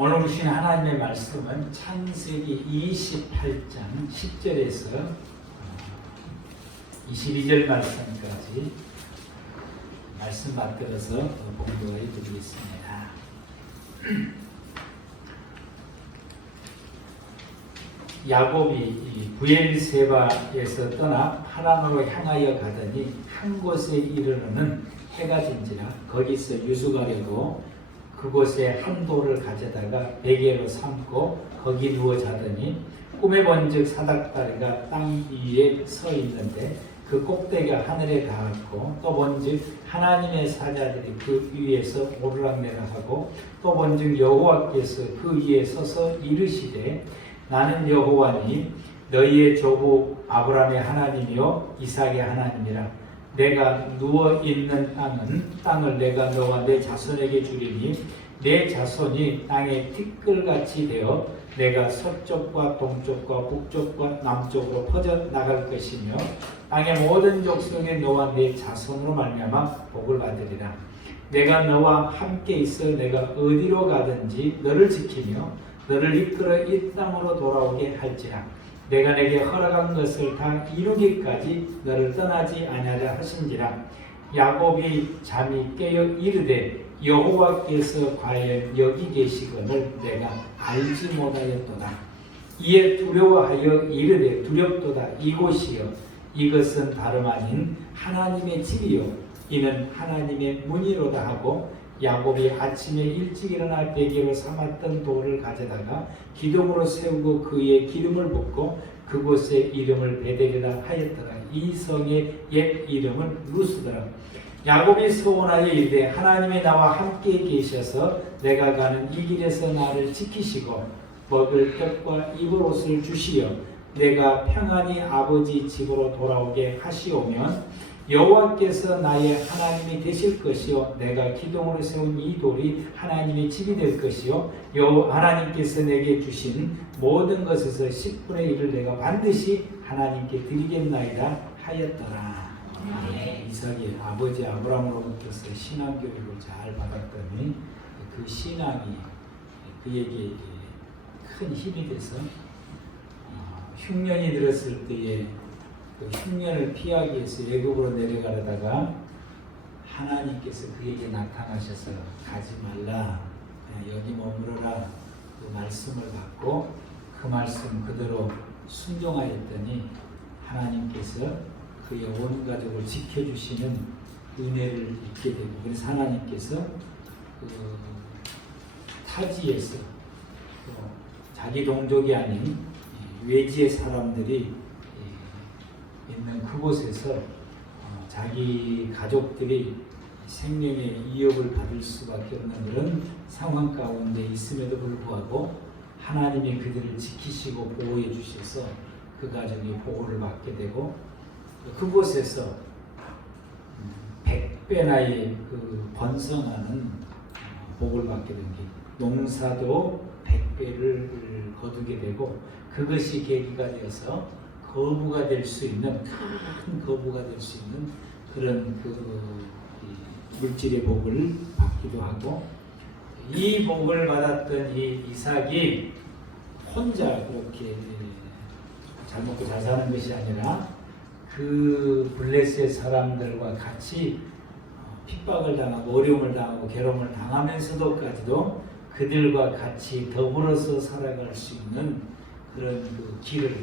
오늘 주신 하나님의 말씀은 창세기 28장 10절에서 22절 말씀까지 말씀 받들어서 공부해 드리겠습니다. 야곱이 브엘세바에서 떠나 파란으로 향하여 가더니 한 곳에 이르러는 해가 진지라 거기서 유숙하려고 그곳에 한 돌을 가져다가 베개로 삼고 거기 누워 자더니 꿈에 본즉 사닥다리가 땅 위에 서 있는데 그 꼭대기가 하늘에 닿았고 또 본즉 하나님의 사자들이 그 위에서 오르락내락하고 또 본즉 여호와께서 그 위에 서서 이르시되 나는 여호와니 너희의 조부 아브라함의 하나님이요 이삭의 하나님이라. 내가 누워있는 땅을 내가 너와 내 자손에게 주리니 내 자손이 땅의 티끌같이 되어 내가 서쪽과 동쪽과 북쪽과 남쪽으로 퍼져나갈 것이며 땅의 모든 족속에 너와 내 자손으로 말미암아 복을 받으리라. 내가 너와 함께 있어 내가 어디로 가든지 너를 지키며 너를 이끌어 이 땅으로 돌아오게 할지라. 내가 내게 허락한 것을 다 이루기까지 너를 떠나지 아니하라 하신지라. 야곱이 잠이 깨어 이르되 여호와께서 과연 여기 계시거늘 내가 알지 못하였도다. 이에 두려워하여 이르되 두렵도다. 이곳이여 이것은 다름 아닌 하나님의 집이요 이는 하나님의 문이로다 하고 야곱이 아침에 일찍 일어나 베개로 삼았던 돌을 가져다가 기둥으로 세우고 그의 기름을 붓고 그곳에 이름을 베델이라 하였더라. 이 성의 옛 이름은 루스더라. 야곱이 소원하여 이르되 하나님이 나와 함께 계셔서 내가 가는 이 길에서 나를 지키시고 먹을 떡과 입을 옷을 주시어 내가 평안히 아버지 집으로 돌아오게 하시오면 여호와께서 나의 하나님이 되실 것이요 내가 기둥으로 세운 이 돌이 하나님의 집이 될 것이요 하나님께서 내게 주신 모든 것에서 10분의 1을 내가 반드시 하나님께 드리겠나이다 하였더라. 이삭이 아버지 아브라함으로부터 신앙교육을 잘 받았더니 그 신앙이 그에게 큰 힘이 돼서 흉년이 들었을 때에 그 흉년을 피하기 위해서 애굽으로 내려가려다가 하나님께서 그에게 나타나셔서 가지 말라 여기 머무르라 그 말씀을 받고 그 말씀 그대로 순종하였더니 하나님께서 그의 온 가족을 지켜주시는 은혜를 입게 되고 그래서 하나님께서 그 타지에서 자기 동족이 아닌 외지의 사람들이 있는 그곳에서 자기 가족들이 생명의 위협을 받을 수밖에 없는 그런 상황 가운데 있음에도 불구하고 하나님이 그들을 지키시고 보호해 주셔서 그 가족이 보호를 받게 되고 그곳에서 100배나의 그 번성하는 복을 받게 된 게 농사도 100배를 거두게 되고 그것이 계기가 되어서 거부가 될 수 있는 큰 거부가 될 수 있는 그런 그 물질의 복을 받기도 하고 이 복을 받았던 이 이삭이 혼자 그렇게 잘 먹고 잘 사는 것이 아니라 그 블레셋 사람들과 같이 핍박을 당하고 어려움을 당하고 괴로움을 당하면서도까지도 그들과 같이 더불어서 살아갈 수 있는 그런 그 길을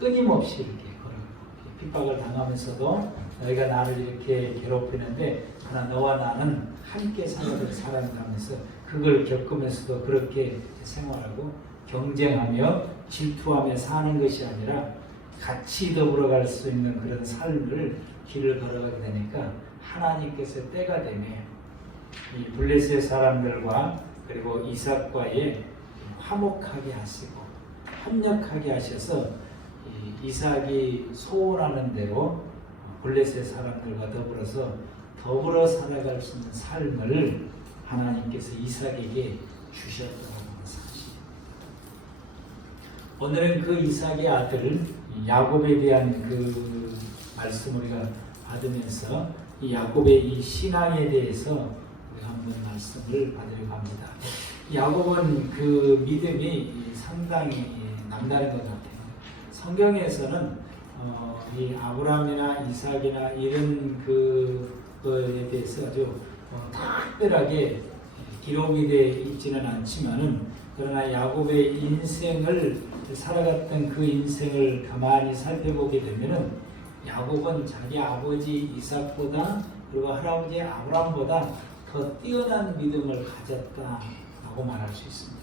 끊임없이 이렇게 걸어가고 핍박을 당하면서도 너희가 나를 이렇게 괴롭히는데 그러나 너와 나는 함께 살아가면서 그걸 겪으면서도 그렇게 생활하고 경쟁하며 질투하며 사는 것이 아니라 같이 더불어 갈 수 있는 그런 삶을 길을 걸어가게 되니까 하나님께서 때가 되네 이 블레셋 사람들과 그리고 이삭과의 화목하게 하시고 협력하게 하셔서 이삭이 소원하는 대로 블레셋 사람들과 더불어 살아갈 수 있는 삶을 하나님께서 이삭에게 주셨다는 사실. 오늘은 그 이삭의 아들 야곱에 대한 그 말씀을 우리가 받으면서 이 야곱의 이 신앙에 대해서 우리가 한번 말씀을 받으려고 합니다. 야곱은 그 믿음이 상당히 남다른 것 같아요. 성경에서는 이 아브라함이나 이삭이나 이런 그거에 대해서 아주 특별하게 기록이 되어 있지는 않지만은, 그러나 야곱의 인생을 살아갔던 그 인생을 가만히 살펴보게 되면은 야곱은 자기 아버지 이삭보다 그리고 할아버지 아브라함보다 더 뛰어난 믿음을 가졌다라고 말할 수 있습니다.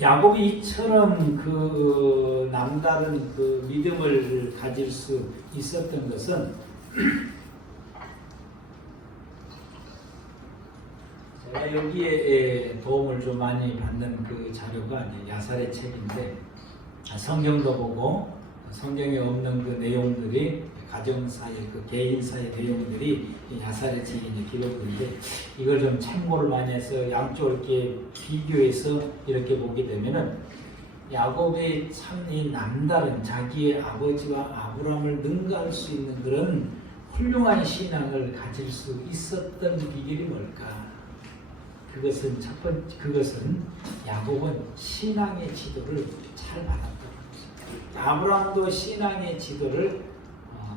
야곱이 이처럼 그 남다른 그 믿음을 가질 수 있었던 것은 제가 여기에 도움을 좀 많이 받는 그 자료가 야살의 책인데, 성경도 보고 성경에 없는 그 내용들이 가정사의 그 개인사의 내용들이 야살의 책에 기록되는데, 이걸 좀 참고를 많이 해서 양쪽을 이렇게 비교해서 이렇게 보게 되면은 야곱의 참 이 남다른 자기의 아버지와 아브라함을 능가할 수 있는 그런 훌륭한 신앙을 가질 수 있었던 비결이 뭘까? 그것은 첫 번째, 그것은 야곱은 신앙의 지도를 잘 받았다는 것입니다. 아브라함도 신앙의 지도를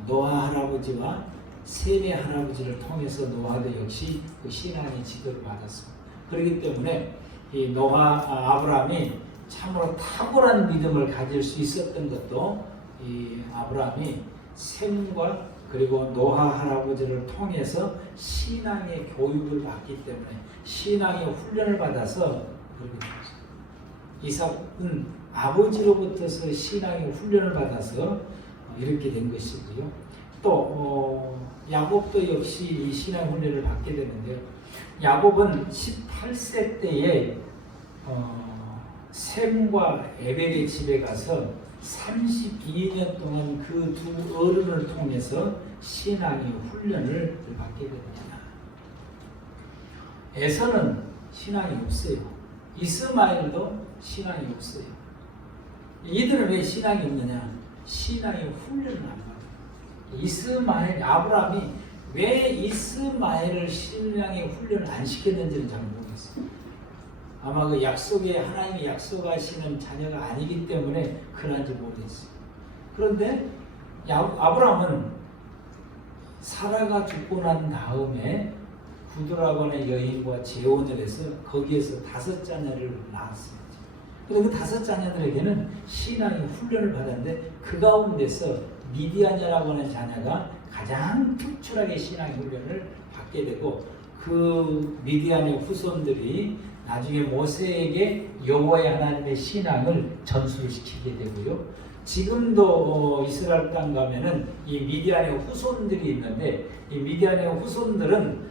노아 할아버지와 셈의 할아버지를 통해서 노아도 역시 그 신앙의 지도를 받았습니다. 그렇기 때문에 이 노아 아브라함이 참으로 탁월한 믿음을 가질 수 있었던 것도 이 아브라함이 셈과 그리고 노아 할아버지를 통해서 신앙의 교육을 받기 때문에, 신앙의 훈련을 받아서 그렇게 됐습니다. 이삭은 아버지로부터서 신앙의 훈련을 받아서 이렇게 된 것이고요. 또 야곱도 역시 이 신앙 훈련을 받게 되는데요. 야곱은 18세 때에 셈과 에벨의 집에 가서 32년 동안 그 두 어른을 통해서 신앙의 훈련을 받게 됩니다. 에서는 신앙이 없어요. 이스마엘도 신앙이 없어요. 이들은 왜 신앙이 없느냐? 신앙의 훈련을 안 받아요. 이스마엘, 아브라함이 왜 이스마엘을 신앙의 훈련을 안 시켰는지는 잘 모르겠어요. 아마 그 약속에 하나님이 약속하시는 자녀가 아니기 때문에 그런지 모르겠어요. 그런데 아브라함은 사라가 죽고 난 다음에 구두라곤의 여인과 재혼을 해서 거기에서 5 자녀를 낳았습니다. 그런데 그 5 자녀들에게는 신앙의 훈련을 받았는데, 그 가운데서 미디안이라고 하는 자녀가 가장 특출하게 신앙의 훈련을 받게 되고, 그 미디안의 후손들이 나중에 모세에게 여호와의 하나님의 신앙을 전수를 시키게 되고요. 지금도 이스라엘 땅 가면은 이 미디안의 후손들이 있는데, 이 미디안의 후손들은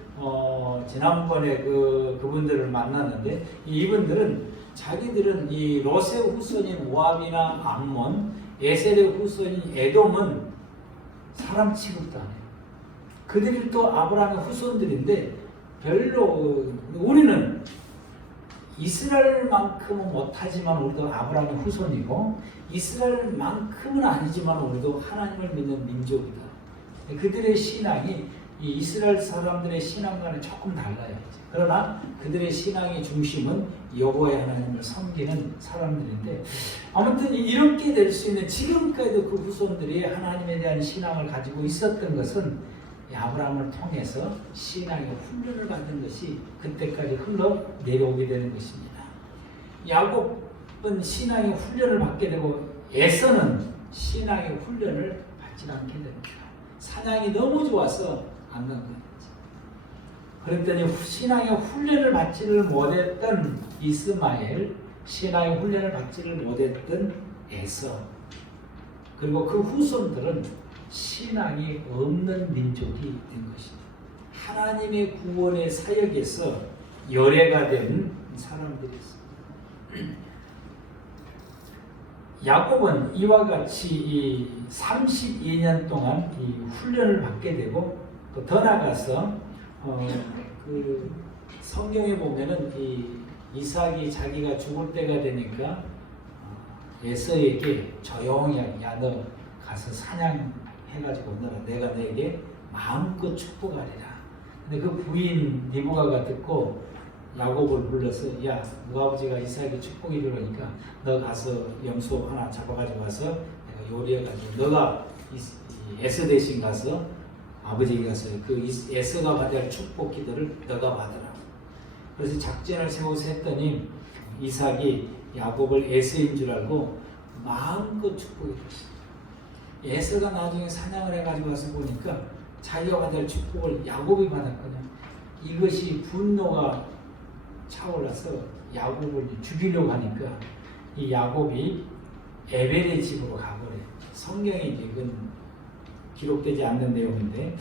지난번에 그분들을 만났는데, 이분들은 자기들은 이 롯의 후손인 모압이나 암몬, 에셀의 후손인 에돔은 사람 취급도 안 해요. 그들이 또 아브라함의 후손들인데, 별로 우리는 이스라엘만큼은 못하지만 우리도 아브라함의 후손이고, 이스라엘만큼은 아니지만 우리도 하나님을 믿는 민족이다. 그들의 신앙이 이 이스라엘 사람들의 신앙과는 조금 달라요. 그러나 그들의 신앙의 중심은 여호와의 하나님을 섬기는 사람들인데, 아무튼 이렇게 될 수 있는, 지금까지도 그 후손들이 하나님에 대한 신앙을 가지고 있었던 것은 아브라함을 통해서 신앙의 훈련을 받는 것이 그때까지 흘러 내려오게 되는 것입니다. 야곱은 신앙의 훈련을 받게 되고, 에서는 신앙의 훈련을 받지 않게 됩니다. 사냥이 너무 좋아서 안 간 거예요. 그랬더니 신앙의 훈련을 받지를 못했던 이스마엘, 신앙의 훈련을 받지를 못했던 에서, 그리고 그 후손들은 신앙이 없는 민족이 된 것입니다. 하나님의 구원의 사역에서 열애가 된 사람들이었습니다. 야곱은 이와 같이 32년 동안 이 훈련을 받게 되고, 또 더 나아가서 그 성경에 보면은 이 이삭이 자기가 죽을 때가 되니까 에서에게 조용히, 야 너 가서 사냥해가지고 내가 너에게 마음껏 축복하리라. 근데 그 부인 리브가가 듣고 야곱을 불러서 야, 너 아버지가 이삭에게 축복이 주려니까 너 가서 염소 하나 잡아가지고 와서 내가 요리해가지고 너가 이 에서 대신 가서 아버지에게 가서 그 에서가 받을 축복 기도를 너가 받으라. 그래서 작전을 세워서 했더니 이삭이 야곱을 에서인 줄 알고 마음껏 축복해 줬어요. 에서가 나중에 사냥을 해가지고 와서 보니까 자기가 받을 축복을 야곱이 받았거든요. 이것이 분노가 차올라서 야곱을 죽이려고 하니까 이 야곱이 에벨의 집으로 가버려요. 성경에 이건 기록되지 않는 내용인데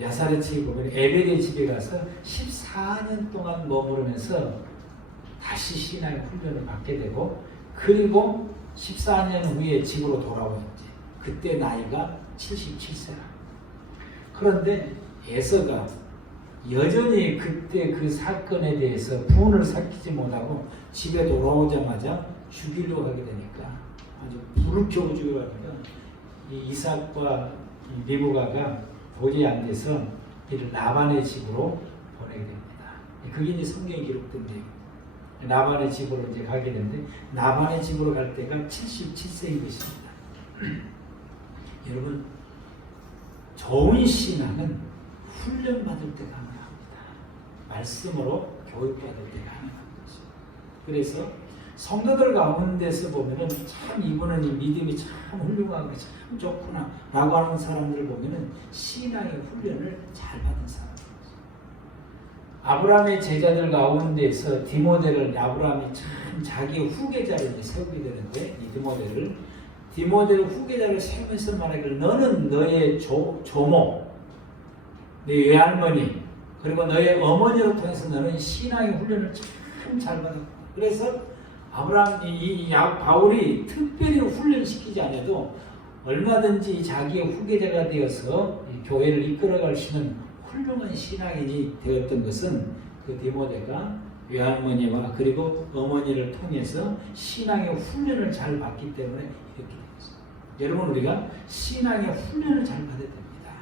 야사렛에 보면 에벨의 집에 가서 14년 동안 머무르면서 다시 신앙의 훈련을 받게 되고 그리고 14년 후에 집으로 돌아오는지 그때 나이가 77세라. 그런데 에서가 여전히 그때 그 사건에 대해서 분을 삭히지 못하고 집에 돌아오자마자 죽이려고 하게 되니까 아주 불을 켜고 죽이려고 하니까 이 이삭과 이 리브가가 도저히 안 돼서 이를 라반의 집으로 보내게 됩니다. 그게 이제 성경에 기록된 내용. 라반의 집으로 이제 가게 되는데 라반의 집으로 갈 때가 77세인 것입니다. 여러분, 좋은 신앙은 훈련받을 때 가능합니다. 말씀으로 교육받을 때 가능한 것입니다. 그래서 성도들 가운데서 보면은 참 이분은 이 믿음이 참 훌륭하고 참 좋구나 라고 하는 사람들을 보면은 신앙의 훈련을 잘 받은 사람입니다. 아브라함의 제자들 가운데서 디모데를 아브라함이 참 자기의 후계자를 세우게 되는데 이 디모데를 후계자를 세우면서 말하기를 너는 너의 조모, 네 외할머니 그리고 너의 어머니를 통해서 너는 신앙의 훈련을 참 잘 받았고 그래서 바울이 특별히 훈련시키지 않아도 얼마든지 자기의 후계자가 되어서 교회를 이끌어갈 수 있는 훌륭한 신앙인이 되었던 것은 그 디모데가 외할머니와 그리고 어머니를 통해서 신앙의 훈련을 잘 받기 때문에 이렇게 되었습니다. 여러분 우리가 신앙의 훈련을 잘 받아야 됩니다.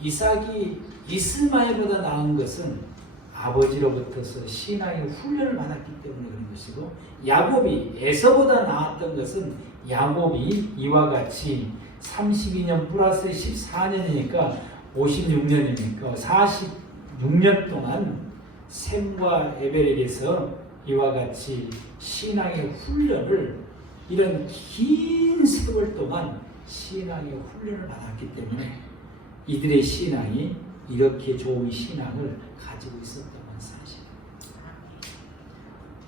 이삭이 이스마엘보다 나은 것은 아버지로부터서 신앙의 훈련을 받았기 때문에 그런 것이고 야곱이 에서보다 나았던 것은 야곱이 이와 같이 32년 플러스 14년이니까 56년이니까 46년 동안 셈과 에벨에게서 이와 같이 신앙의 훈련을 이런 긴 세월 동안 신앙의 훈련을 받았기 때문에 이들의 신앙이 이렇게 좋은 신앙을 가지고 있었던 사실입니다.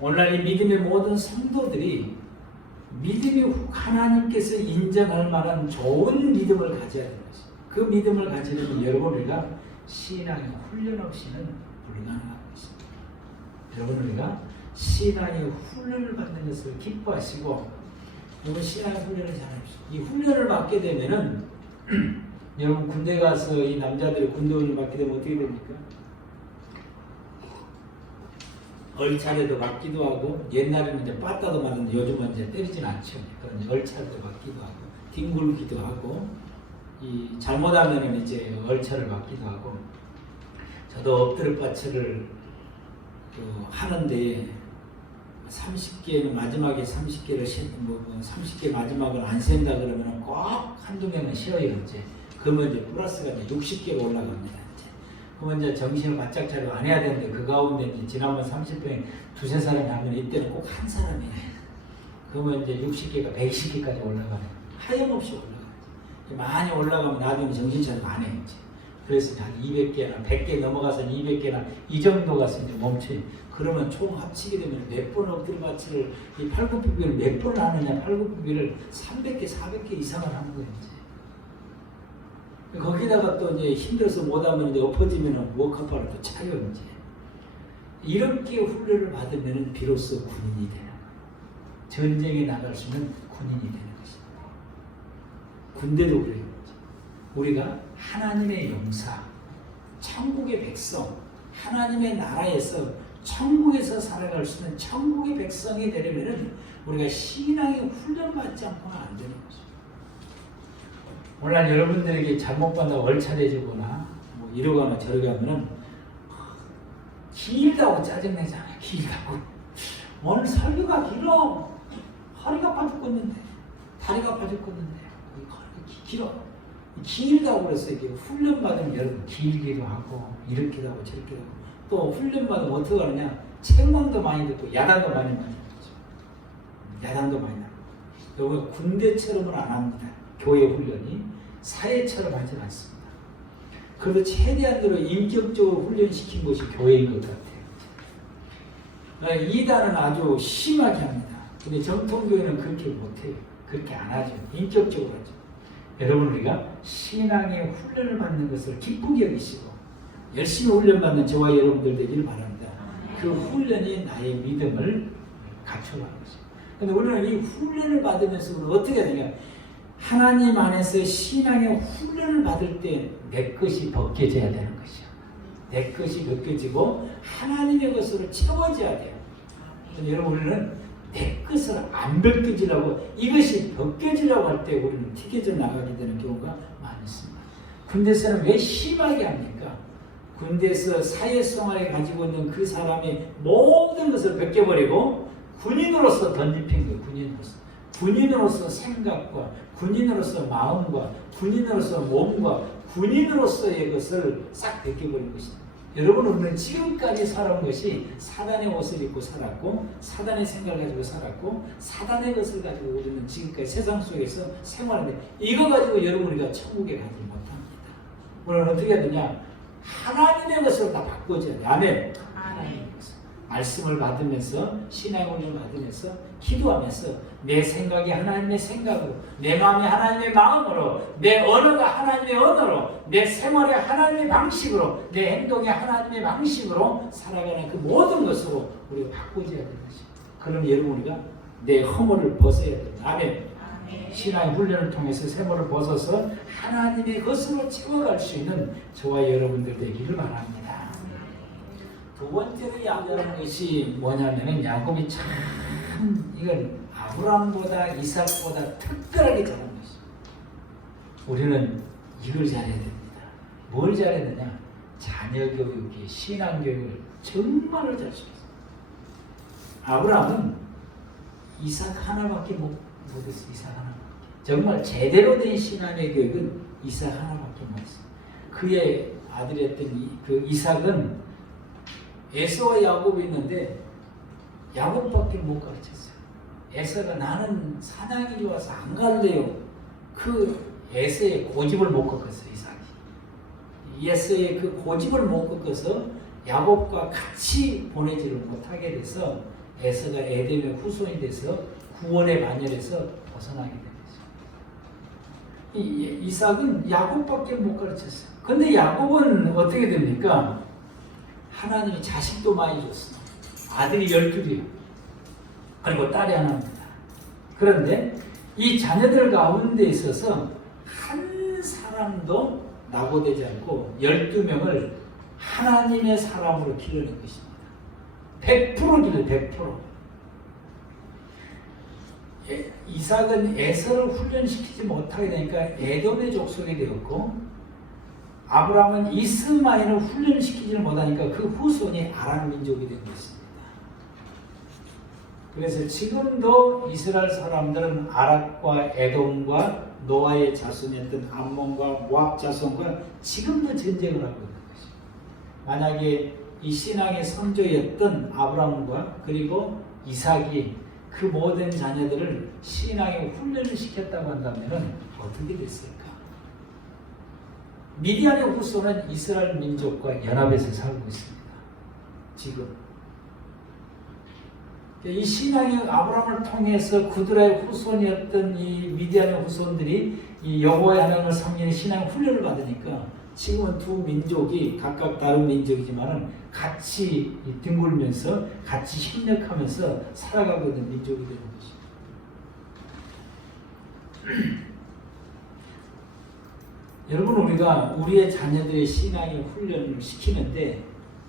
오늘날 이 믿음의 모든 성도들이 믿음이 하나님께서 인정할 만한 좋은 믿음을 가져야 되는 것입니다. 그 믿음을 가지려면 여러분 우리가 신앙의 훈련 없이는 불가능한 것입니다. 여러분 우리가 신앙의 훈련을 받는 것을 기뻐하시고 여러분 신앙의 훈련을 잘하십시오. 이 훈련을 받게 되면은 여러분 군대 가서 이 남자들이 군대 훈련을 받게 되면 어떻게 됩니까? 얼차례도 받기도 하고 옛날에는 이제 빠따도 맞는데 요즘은 이제 때리진 않죠. 그런 얼차례도 받기도 하고 뒹굴기도 하고 이 잘못하면은 이제 얼차를 받기도 하고 저도 엎드려 빠치를 하는데 30개는 마지막에 30개를 30개 마지막을 안 센다 그러면 꼭 한두 명은 쉬어요 이제. 그러면 이제 플러스가 이제 60개로 올라갑니다. 그러면 이제 정신을 바짝 차리고 안 해야 되는데 그 가운데 이제 지난번 30병에 두세 사람이 하면 이때는 꼭 한 사람이 해요. 그러면 이제 60개가 120개까지 올라가요. 하염없이 올라가요. 많이 올라가면 나중에 정신 차리고 안 해요. 이제. 그래서 한 200개나 100개 넘어가서 200개나 이 정도 가서 이제 멈춰요. 그러면 총 합치게 되면 몇 번 엎드려 받치를 이 팔굽혀펴기를 몇 번 하느냐 팔굽혀펴기를 300개 400개 이상을 하는 거예요. 이제. 거기다가 또 이제 힘들어서 못하면 이제 엎어지면 워커파를 또 차요 이제. 이렇게 훈련을 받으면 비로소 군인이 되는 거예요. 전쟁에 나갈 수 있는 군인이 되는 것입니다. 군대도 그래요. 우리가 하나님의 용사, 천국의 백성, 하나님의 나라에서 천국에서 살아갈 수 있는 천국의 백성이 되려면 우리가 신앙의 훈련받지 않고는 안 되는 것입니다. 오늘 여러분들에게 잘못 받아 얼차려지거나 뭐 이러거나 저러거나 하면은 길다고 짜증내잖아요. 길다고. 오늘 설교가 길어. 허리가 아파 죽겠는데, 다리가 아파 죽겠는데, 허리가 길어. 길다고 그래서 이게 훈련 받으면 여러분 길기도 하고 이렇게도 하고 저렇게도 하고 또 훈련 받으면 어떻게 하느냐? 책망도 많이 듣고 야단도 많이 나죠. 야단도 많이 나고. 여러분 군대처럼은 안 합니다. 교회 훈련이 사회처럼 하지 않습니다. 그래도 최대한으로 인격적으로 훈련시킨 것이 교회인 것 같아요. 이단은 아주 심하게 합니다. 근데 정통교회는 그렇게 못해요. 그렇게 안 하죠. 인격적으로 하죠. 여러분 우리가 신앙의 훈련을 받는 것을 기쁘게 여기시고 열심히 훈련받는 저와 여러분들 되기를 바랍니다. 그 훈련이 나의 믿음을 갖춰가는 것입니다. 그런데 우리는 이 훈련을 받으면서 우리가 어떻게 되냐? 하나님 안에서 신앙의 훈련을 받을 때 내 것이 벗겨져야 되는 것이요. 내 것이 벗겨지고 하나님의 것으로 채워져야 돼요. 여러분 우리는 내 것을 안 벗겨지라고 이것이 벗겨지라고 할 때 우리는 튀겨져 나가게 되는 경우가 많이 있습니다. 군대에서는 왜 심하게 합니까? 군대에서 사회생활에 가지고 있는 그 사람의 모든 것을 벗겨버리고 군인으로서 던집힌 거예요. 군인으로서 생각과 군인으로서 마음과 군인으로서 몸과 군인으로서의 것을 싹 벗겨버린 것입니다. 여러분 우리는 지금까지 살아온 것이 사단의 옷을 입고 살았고 사단의 생각을 가지고 살았고 사단의 것을 가지고 우리는 지금까지 세상 속에서 생활하는데 이거 가지고 여러분 우리가 천국에 가지 못합니다. 우리는 어떻게 해야 되냐? 하나님의 것으로 다 바꿔줘야 돼. 아멘. 하나님의 것을. 말씀을 받으면서 신앙의 훈련을 받으면서 기도하면서 내 생각이 하나님의 생각으로 내 마음이 하나님의 마음으로 내 언어가 하나님의 언어로 내 생활이 하나님의 방식으로 내 행동이 하나님의 방식으로 살아가는 그 모든 것으로 우리가 바꿔줘야 되는 것입니다. 그럼 여러분 우리가 내 허물을 벗어야 됩니다. 아멘. 신앙의 훈련을 통해서 세모를 벗어서 하나님의 것으로 채워갈 수 있는 저와 여러분들 되기를 바랍니다. 두 번째로 야곱하는 것이 뭐냐면은 야곱이 참 이건 아브라함보다 이삭보다 특별하게 잘한 것입니다. 우리는 이걸 잘해야 됩니다. 뭘 잘해야 되냐? 자녀 교육이 신앙 교육을 정말로 잘 시켰어요. 아브라함은 이삭 하나밖에 못했어요. 이삭 하나밖에. 정말 제대로 된 신앙의 교육은 이삭 하나밖에 못했어요. 그의 아들이었던 그 이삭은 에서와 야곱이 있는데 야곱밖에 못 가르쳤어요. 에서가 나는 사냥이 좋아서 안 갈래요. 그 에서의 고집을 못 꺾었어요. 이삭이. 에서의 그 고집을 못 꺾어서 야곱과 같이 보내지를 못하게 돼서 에서가 에돔의 후손이 돼서 구원의 반열에서 벗어나게 된 거죠. 이삭은 야곱밖에 못 가르쳤어요. 근데 야곱은 어떻게 됩니까? 하나님이 자식도 많이 줬어요. 아들이 12이요. 그리고 딸이 하나입니다. 그런데 이 자녀들 가운데 있어서 한 사람도 낙오되지 않고 12명을 하나님의 사람으로 길러낸 것입니다. 100% 길러 100%. 이삭은 에서를 훈련시키지 못하게 되니까 에돔의 족속이 되었고 아브라함은 이스마엘을 훈련시키지 못하니까 그 후손이 아람 민족이 된 것입니다. 그래서 지금도 이스라엘 사람들은 아락과 에돔과 노아의 자손이었던 암몬과 모압 자손과 지금도 전쟁을 하고 있는 것입니다. 만약에 이 신앙의 선조였던 아브라함과 그리고 이삭이 그 모든 자녀들을 신앙의 훈련을 시켰다고 한다면 어떻게 됐을까? 미디안의 후손은 이스라엘 민족과 연합해서 살고 있습니다. 지금 이 신앙이 아브라함을 통해서 그들의 후손이었던 이 미디안의 후손들이 이 여호와의 하나님을 섬기는 신앙 훈련을 받으니까 지금은 두 민족이 각각 다른 민족이지만은 같이 뒹굴면서 같이 협력하면서 살아가고 있는 민족이 되는 것입니다. 여러분 우리가 우리의 자녀들의 신앙의 훈련을 시키는데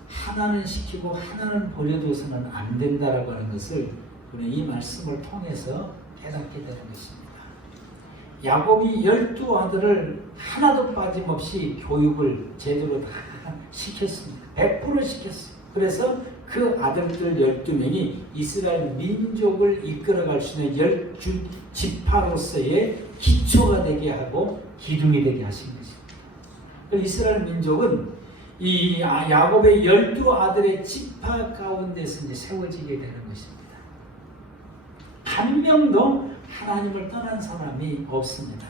하나는 시키고 하나는 버려둬서는 안 된다라고 하는 것을 우리는 이 말씀을 통해서 깨닫게 되는 것입니다. 야곱이 12아들을 하나도 빠짐없이 교육을 제대로 다 시켰습니다. 100% 시켰어요. 그래서 그 아들들 12명이 이스라엘 민족을 이끌어갈 수 있는 12지파로서의 기초가 되게 하고 기둥이 되게 하신 것입니다. 이스라엘 민족은 이 야곱의 12아들의 지파 가운데서 이제 세워지게 되는 것입니다. 한 명도 하나님을 떠난 사람이 없습니다.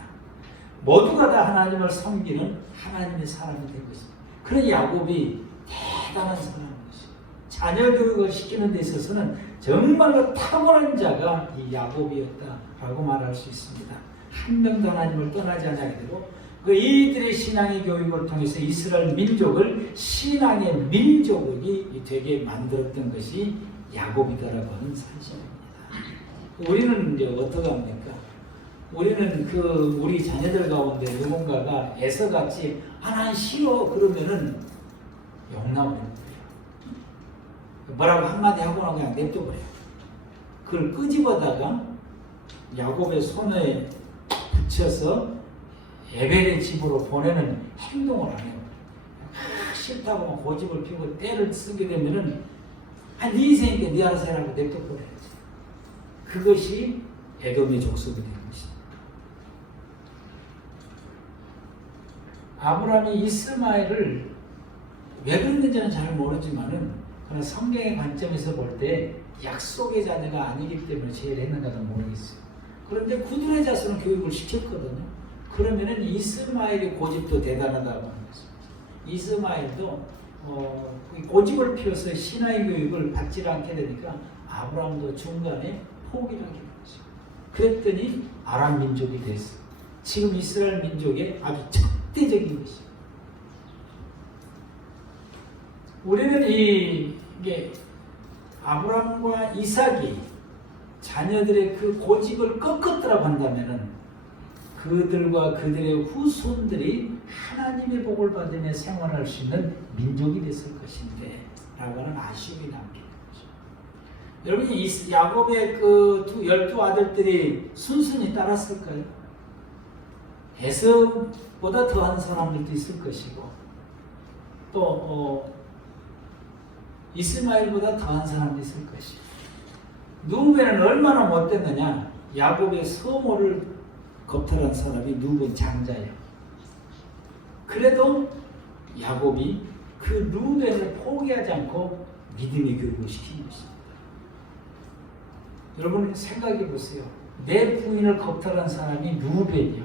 모두가 다 하나님을 섬기는 하나님의 사람이 된 것입니다. 그런 야곱이 대단한 사람인 것입니다. 자녀 교육을 시키는 데 있어서는 정말로 탁월한 자가 이 야곱이었다라고 말할 수 있습니다. 한 명도 하나님을 떠나지 않게 되고 그 이들의 신앙의 교육을 통해서 이스라엘 민족을 신앙의 민족이 되게 만들었던 것이 야곱이다라고 하는 사실입니다. 우리는 이제 어떻게 합니까? 우리는 우리 자녀들 가운데 누군가가 애서같이 난 싫어 그러면은 용납을 해요. 뭐라고 한마디 하고 그냥 냅둬버려요. 그걸 끄집어다가 야곱의 손에 붙여서 에벨의 집으로 보내는 행동을 안 해요. 싫다고 고집을 피우고 때를 쓰게 되면은 네 인생이니까 네 알아서 해라고 냅둬버려야지. 그것이 에돔의 족속이 된 것입니다. 아브라함이 이스마엘을 왜 그랬는지는 잘 모르지만은 그러나 성경의 관점에서 볼 때 약속의 자녀가 아니기 때문에 제일 했는가도 모르겠어요. 그런데 구둔의 자손은 교육을 시켰거든요. 그러면은 이스마엘의 고집도 대단하다고 하는 것입니다. 이스마엘도 고집을 피워서 신하의 교육을 받지 않게 되니까 아브라함도 중간에 포기를 하게 된 것입니다. 그랬더니 아람 민족이 됐어요. 지금 이스라엘 민족의 아주 적대적인 것입니다. 우리는 이게 아브라함과 이삭이 자녀들의 그 고집을 꺾었더라고 한다면은 그들과 그들의 후손들이 하나님의 복을 받으며 생활할 수 있는 민족이 됐을 것인데 라고 하는 아쉬움이 남게 된 거죠. 여러분이 야곱의 그 12아들들이 순순히 따랐을까요? 에서보다 더한 사람들도 있을 것이고 또 이스마엘보다 더한 사람도 있을 것이고 누구는 얼마나 못됐느냐. 야곱의 서모를 겁탈한 사람이 누군 장자예요. 그래도 야곱이 그 루벤을 포기하지 않고 믿음의 교육을 시킨 것입니다. 여러분 생각해 보세요. 내 부인을 겁탈한 사람이 루벤이야.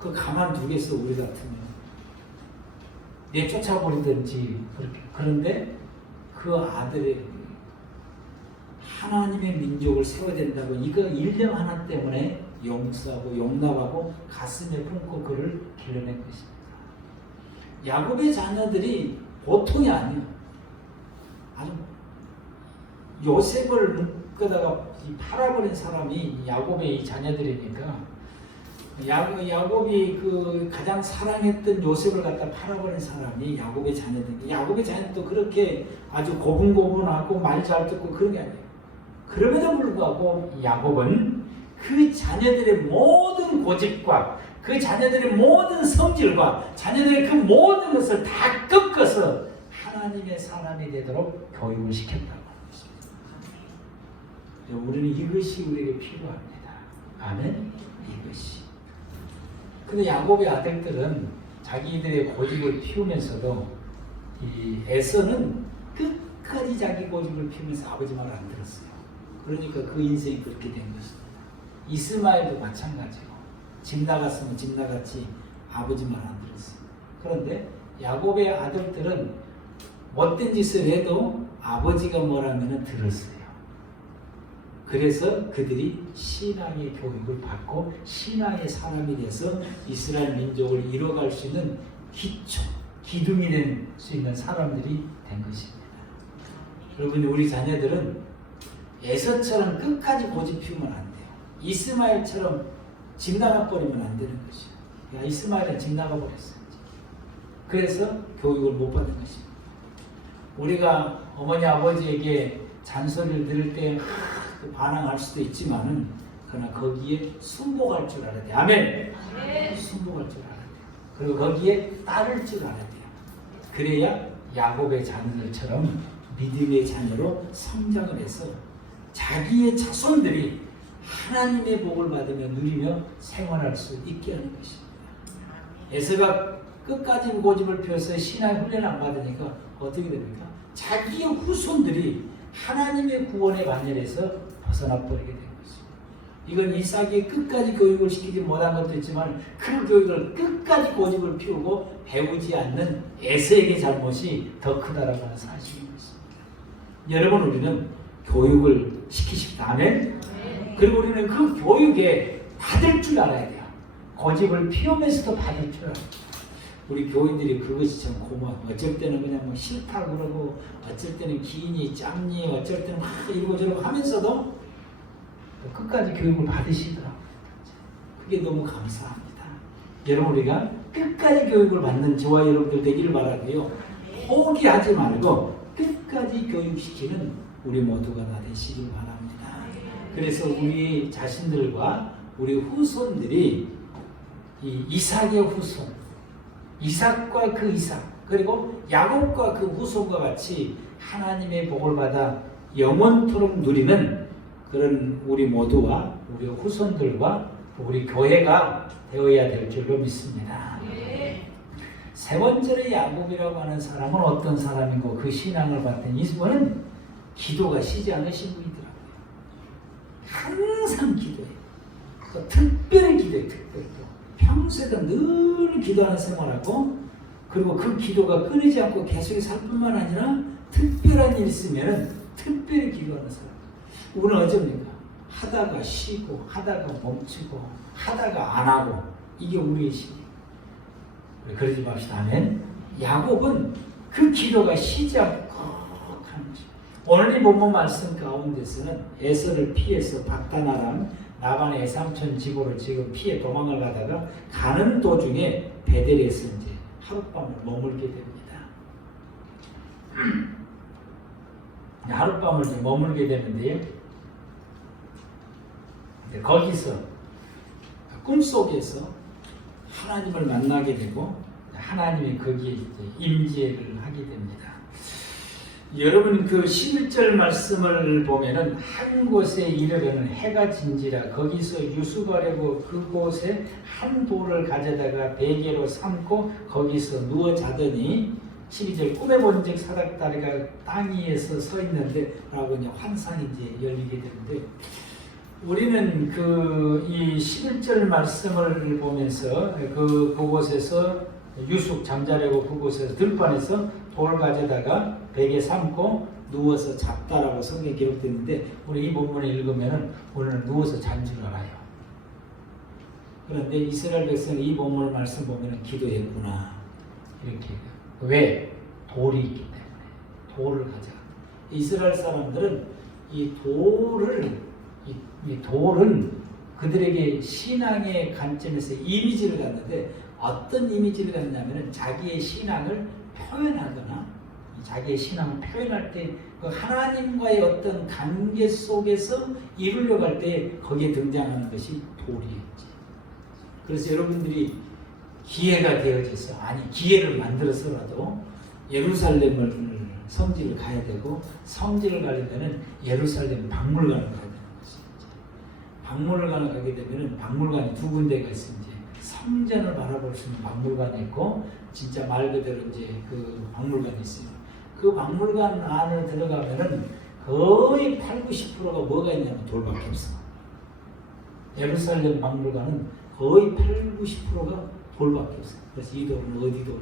그 가만두겠어 우리 같으면. 내 쫓아버리든지 그렇게. 그런데 그 아들의 하나님의 민족을 세워야 된다고 이거 일념 하나 때문에 용서하고 용납하고 가슴에 품고 그를 길러낸 것입니다. 야곱의 자녀들이 보통이 아니에요. 아주 요셉을 묶어다가 팔아버린 사람이 야곱의 이 자녀들이니까 야곱이 그 가장 사랑했던 요셉을 갖다 팔아버린 사람이 야곱의 자녀들인데 야곱의 자녀도 그렇게 아주 고분고분하고 말 잘 듣고 그런 게 아니에요. 그럼에도 불구하고 야곱은 그 자녀들의 모든 고집과 그 자녀들의 모든 성질과 자녀들의 그 모든 것을 다 꺾어서 하나님의 사람이 되도록 교육을 시켰다고 하는 것입니다. 우리는 이것이 우리에게 필요합니다. 아멘? 이것이. 근데 야곱의 아들들은 자기들의 고집을 피우면서도 이 에서는 끝까지 자기 고집을 피우면서 아버지 말을 안 들었어요. 그러니까 그 인생이 그렇게 된 것입니다. 이스마엘도 마찬가지고 집 나갔으면 집 나갔지 아버지 말 안 들었어요. 그런데 야곱의 아들들은 못된 짓을 해도 아버지가 뭐라면 들었어요. 그래서 그들이 신앙의 교육을 받고 신앙의 사람이 돼서 이스라엘 민족을 이뤄갈 수 있는 기초, 기둥이 될 수 있는 사람들이 된 것입니다. 여러분 우리 자녀들은 에서처럼 끝까지 고집 피우면 안 돼요. 이스마엘처럼 집 나가버리면 안 되는 것이에요. 이스마엘은 집 나가버렸어요. 그래서 교육을 못 받은 것입니다. 우리가 어머니 아버지에게 잔소리를 들을 때 반항할 수도 있지만은 그러나 거기에 순복할 줄 알아야 돼요. 아멘. 네. 순복할 줄 알아야 돼요. 그리고 거기에 따를 줄 알아야 돼요. 그래야 야곱의 자녀들처럼 믿음의 자녀로 성장을 해서 자기의 자손들이 하나님의 복을 받으며 누리며 생활할 수 있게 하는 것입니다. 에서가 끝까지 고집을 펴서 신앙 훈련 안 받으니까 어떻게 됩니까? 자기의 후손들이 하나님의 구원의 반열에서 벗어나 버리게 된 것입니다. 이건 이삭이 끝까지 교육을 시키지 못한 것도 있지만 그 교육을 끝까지 고집을 피우고 배우지 않는 에서에게 잘못이 더 크다라고 하는 사실인 것입니다. 여러분, 우리는 교육을 시키십니다. 아멘? 그리고 우리는 그 교육에 받을 줄 알아야 돼요. 고집을 피우면서도 받을 줄 알아야 돼요. 우리 교인들이 그것이 참 고마워. 어쩔 때는 그냥 뭐 싫다고 그러고, 어쩔 때는 기니, 짬니, 어쩔 때는 막 이러고 저러고 하면서도 끝까지 교육을 받으시더라고요. 그게 너무 감사합니다. 여러분, 우리가 끝까지 교육을 받는 저와 여러분들 되기를 바라고요. 포기하지 말고 끝까지 교육시키는 우리 모두가 다 되시길 바랍니다. 그래서 우리 자신들과 우리 후손들이 이 이삭의 후손, 이삭과 그 이삭, 그리고 야곱과 그 후손과 같이 하나님의 복을 받아 영원토록 누리는 그런 우리 모두와 우리 후손들과 우리 교회가 되어야 될 줄로 믿습니다. 세 번째로 야곱이라고 하는 사람은 어떤 사람인고 그 신앙을 봤더니 이분은 기도가 쉬지 않으신 분이더라고요. 항상 기도해요. 특별히 기도해요. 특별히. 평소에도 늘 기도하는 생활하고, 그리고 그 기도가 끊이지 않고 계속 살 뿐만 아니라 특별한 일이 있으면 특별히 기도하는 사람. 우리는 어쩝니까? 하다가 쉬고, 하다가 멈추고, 하다가 안 하고, 이게 우리의 신이에요. 그러지 맙시다. 아멘. 야곱은 그 기도가 쉬지 않고 하는 거죠. 오늘 이 본문 말씀 가운데서는 에서를 피해서 박다나랑 나반의 애삼촌 집으로 지금 피해 도망을 가다가 가는 도중에 베델에서 이제 하룻밤을 머물게 됩니다. 하룻밤을 이제 머물게 되는데요. 거기서 꿈속에서 하나님을 만나게 되고 하나님이 거기에 이제 임재를 하게 됩니다. 여러분, 그 11절 말씀을 보면은 한 곳에 이르려는 해가 진지라 거기서 유숙하려고 그곳에 한 돌을 가져다가 베개로 삼고 거기서 누워 자더니 12절 꿈에 본즉 사닥다리가 땅 위에서 서 있는데 라고 이제 환상이 이제 열리게 되는데, 우리는 이 11절 말씀을 보면서 그곳에서 유숙 잠자려고 그곳에서 들판에서 돌 가져다가 베개 삼고 누워서 잤다라고 성경에 기록되는데, 우리 이 본문을 읽으면 우리는 누워서 잔 줄 알아요. 그런데 이스라엘 백성은 이 본문 말씀 보면 기도했구나 이렇게. 왜? 돌이 있기 때문에 돌을 가져가. 이스라엘 사람들은 이 돌은 그들에게 신앙의 관점에서 이미지를 갖는데, 어떤 이미지를 갖냐면은 자기의 신앙을 표현하거나 자기의 신앙을 표현할 때 그 하나님과의 어떤 관계 속에서 이루려고 할 때 거기에 등장하는 것이 돌이었지. 그래서 여러분들이 기회가 되어져서, 아니 기회를 만들어서라도 예루살렘을 성지를 가야 되고, 성지를 가려면은 예루살렘 박물관을 가야 되는 것이죠. 박물관을 가게 되면은 박물관이 두 군데가 있습니다. 성전을 바라볼 수 있는 박물관이 있고, 진짜 말 그대로 이제 그 박물관이 있어요. 그 박물관 안을 들어가면은 거의 80~90%가 뭐가 있냐면 돌밖에 없어. 예루살렘 박물관은 거의 80~90%가 돌밖에 없어. 그래서 이 돌은 어디 돌.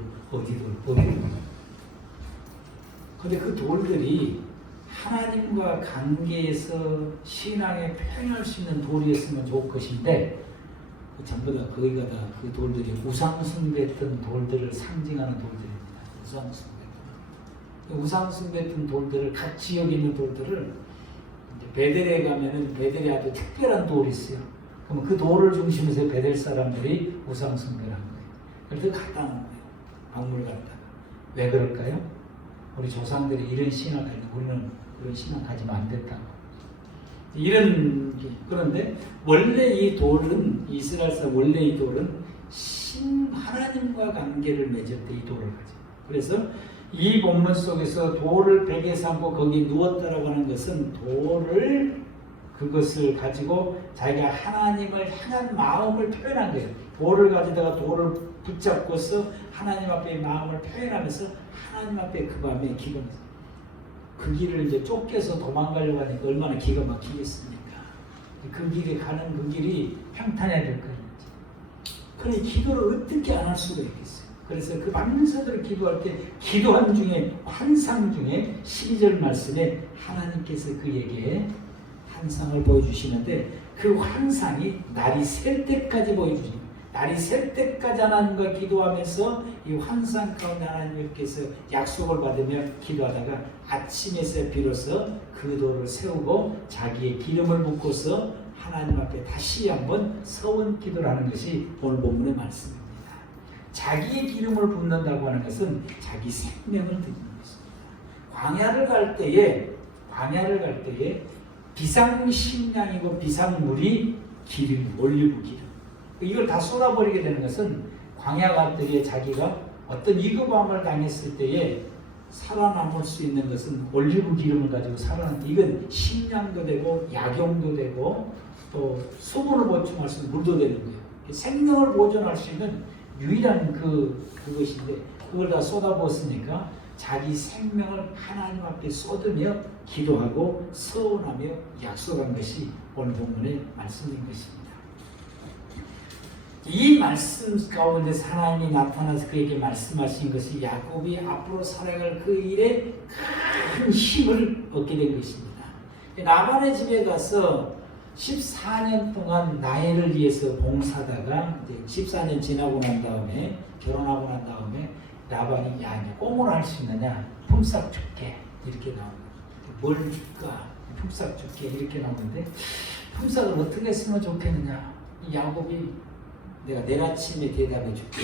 근데 그 돌들이 하나님과 관계에서 신앙에 표현할 수 있는 돌이었으면 좋을 것인데, 전부 다 거기가 다 그 돌들이 우상숭배했던 돌들을 상징하는 돌들입니다. 우상숭배했던 돌들을, 같이 여기 있는 돌들을 베델에 가면은 베델에 아주 특별한 돌이 있어요. 그러면 그 돌을 중심으로 해서 베델 사람들이 우상숭배를 한 거예요. 그래서 갖다 놓은 거예요. 박물관에다가. 왜 그럴까요? 우리 조상들이 이런 신앙을 가지고 우리는 그런 신앙 가지면 안 된다고. 그런데 원래 이 돌은, 이스라엘 사람 원래 이 돌은 하나님과 관계를 맺을 때 이 돌을 가져. 그래서 이 본문 속에서 돌을 베개 삼고 거기 누웠다라고 하는 것은 그것을 가지고 자기가 하나님을 향한 마음을 표현한 거예요. 돌을 가지다가 돌을 붙잡고서 하나님 앞에 마음을 표현하면서 하나님 앞에 그 밤에 기도했어요. 그 길을 이제 쫓겨서 도망가려고 하니까 얼마나 기가 막히겠습니까? 그 길에 가는 그 길이 평탄해야 될 거예요. 그러니 기도를 어떻게 안 할 수가 있겠어요? 그래서 그 밤새도록 기도할 때 기도한 중에 환상 중에 12절 말씀에 하나님께서 그에게 환상을 보여주시는데 그 환상이 날이 셀 때까지 보여주십니다. 날이 셀 때까지 하나님과 기도하면서 이 환상 가운데 하나님께서 약속을 받으며 기도하다가 아침에서 비로소 그 돌을 세우고 자기의 기름을 붓고서 하나님 앞에 다시 한번 서원 기도를 하는 것이 오늘 본문의 말씀입니다. 자기의 기름을 붓는다고 하는 것은 자기 생명을 드리는 것입니다. 광야를 갈 때에 비상식량이고 비상물이 기름, 올리브 기름. 이걸 다 쏟아버리게 되는 것은 광야 갈 때에 자기가 어떤 위급함을 당했을 때에 살아남을 수 있는 것은 올리브 기름을 가지고 이건 식량도 되고 약용도 되고 또 수분을 보충할 수 있는 물도 되는 거예요. 생명을 보존할 수 있는 유일한 그것인데 그걸 다 쏟아부었으니까 자기 생명을 하나님 앞에 쏟으며 기도하고 서원하며 약속한 것이 오늘 본문의 말씀인 것입니다. 이 말씀 가운데 하나님이 나타나서 그에게 말씀하신 것이 야곱이 앞으로 살아갈 그 일에 큰 힘을 얻게 된 것입니다. 라반의 집에 가서 14년 동안 나일을 위해서 봉사하다가 이제 14년 지나고 난 다음에 결혼하고 난 다음에 라반이 야 이제 꽁을 할 수 있느냐 품삯 줄게 이렇게 나옵니다. 뭘 줄까 품삯 줄게 이렇게 나오는데 품삯을 어떻게 쓰면 좋겠느냐 야곱이 내가 내일 아침에 대답해 줄게.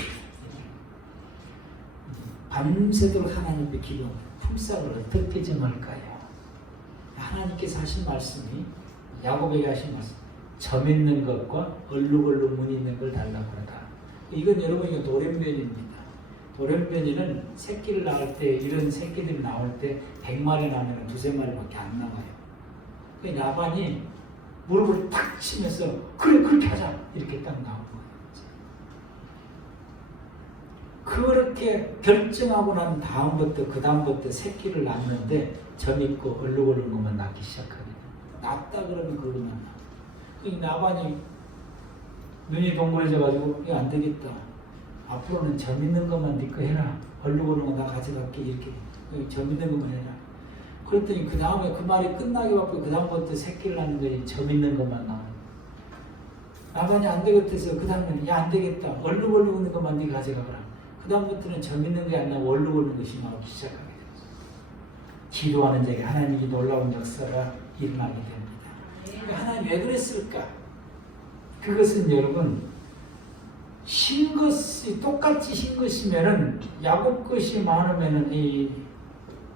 밤새도록 하나님께 기도합니다. 품삯을 어떻게 정할까요? 하나님께서 하신 말씀이 야곱에게 하신 말씀 점 있는 것과 얼룩얼룩 문 있는 걸 달라고 하다. 이건 여러분 이거 돌연변입니다. 돌연변이는 새끼를 낳을 때 이런 새끼들이 나올 때 100마리 나오면 2~3마리밖에 안 나와요. 그 라반이 무릎을 탁 치면서 그래 그렇게 하자 이렇게 딱 나온 거예요. 그렇게 결정하고 난 다음부터 그 다음부터 새끼를 낳는데 점 있고 얼룩얼룩 것만 낳기 시작하게 돼요. 낳다 그러면 그것만 나와. 이 라반이 눈이 동그래져가지고 이거 안 되겠다. 앞으로는 점 있는 것만 네 거 해라. 얼룩얼룩 거 나 가져갈게 이렇게 점 있는 것만 해라. 그랬더니 그 다음에 그 말이 끝나게 받고 그 다음부터 새끼를 낳는 거지 점 있는 것만 나와. 라반이 안 되겠대서 그 다음에는 야 안 되겠다. 얼룩얼룩 있는 것만 네 가져가라. 그 다음부터는 점 있는 게 아니라 얼룩얼룩 것이 나오기 시작하게 됩니다. 기도하는 자에게 하나님이 놀라운 역사가 일어나게 됩니다. 하나님 왜 그랬을까? 그것은 여러분 신 것이 똑같이 신 것이면은 야곱 것이 많으면은 이